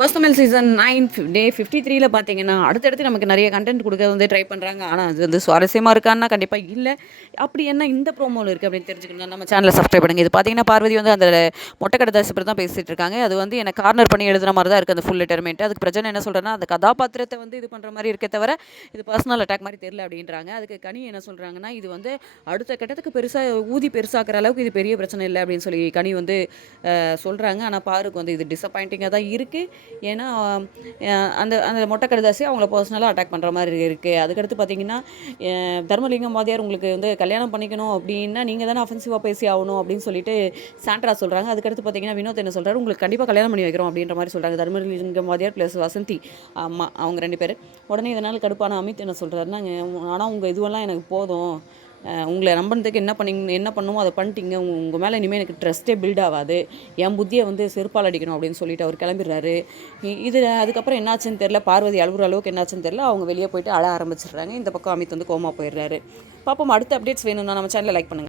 First Tamil season 9 டே 53ல பார்த்தீங்கன்னா, அடுத்தடுத்து நமக்கு நெறைய கன்டென்ட் குடுக்க வந்து ட்ரை பண்றாங்க. ஆனா, அது வந்து சுவாரஸ்யமா இருக்கான்னா, கண்டிப்பா இல்ல. அப்படி என்ன இந்த ப்ரோமோல இருக்கு அப்படின்னு தெரிஞ்சுக்கணும்னா, நம்ம சேனல சப்ஸ்கிரைப் பண்ணுங்க. இது பார்த்தீங்கன்னா, பார்வதி வந்து அந்த மொட்டை கடிதாசி பத்தி தான் பேசிட்டு இருக்காங்க. அது வந்து எனக்கு கார்னர் பண்ணி எழுதுன மாரி தான் இருக்கு அந்த ஃபுல் லெட்டருமேட்டு. அதுக்கு பிரச்சனை என்ன சொல்றேன்னா, அந்த கதாபாத்திரத்த வந்து இது பண்ற மாரி இருக்கே தவிர, இது பர்சனல் அட்டாக் மாரி தெரியல அப்படின்றாங்க. அதுக்கு கனி என்ன சொல்றாங்கன்னா, இது வந்து அடுத்த கட்டத்துக்கு பெருசா ஊதி பெருசாக்குற அளவுக்கு இது பெரிய பிரச்சனை இல்ல அப்படின்னு சொல்லி கனி வந்து சொல்றாங்க. ஆனா, பாருக்கு வந்து இது டிசப்பாயிண்டிங்கா தான் இருக்கு. ஏன்னா அந்த அந்த மொட்டை கடிதாசி அவங்கள பர்சனலாக அட்டாக் பண்ணுற மாதிரி இருக்குது. அதுக்கடுத்து பார்த்தீங்கன்னா, தர்மலிங்கம் வாதியார் உங்களுக்கு வந்து கல்யாணம் பண்ணிக்கணும் அப்படின்னா நீங்கள் தானே அஃபென்சிவாக பேசி ஆகணும் அப்படின்னு சொல்லிட்டு சாண்ட்ரா சொல்கிறாங்க. அதுக்கடுத்து பார்த்தீங்கன்னா, வினோத் என்ன சொல்கிறாரு, உங்களுக்கு கண்டிப்பாக கல்யாணம் பண்ணி வைக்கிறோம் அப்படின்ற மாதிரி சொல்கிறாங்க. தர்மலிங்கம் வாதியார் ப்ளஸ் வசந்தி அம்மா அவங்க 2 பேர். உடனே இதனால் கடுப்பான அமித் என்ன சொல்கிறாருன்னா, ஆனால் உங்கள் இதுவெல்லாம் எனக்கு போதும், உங்களை நம்பினதுக்கு என்ன பண்ணுமோ அதை பண்ணிட்டீங்க, உங்கள் மேலே இனிமேல் எனக்கு ட்ரஸ்ட்டே பில்ட் ஆகாது, என் புத்தியை வந்து செருப்பால் அடிக்கணும் அப்படின்னு சொல்லிட்டு அவர் கிளம்பிடுறாரு. இது அதுக்கப்புறம் என்னாச்சுன்னு தெரில, பார்வதி அழுகுற அளவுக்கு என்னாச்சுன்னு தெரில, அவங்க வெளியே போயிட்டு அழ ஆரம்பிச்சிடுறாங்க. இந்த பக்கம் அமித் வந்து கோமா போயிடுறாரு. பார்ப்போம், அடுத்த அப்டேட்ஸ் வேணும்னா நம்ம சேனலை லைக் பண்ணுங்கள்.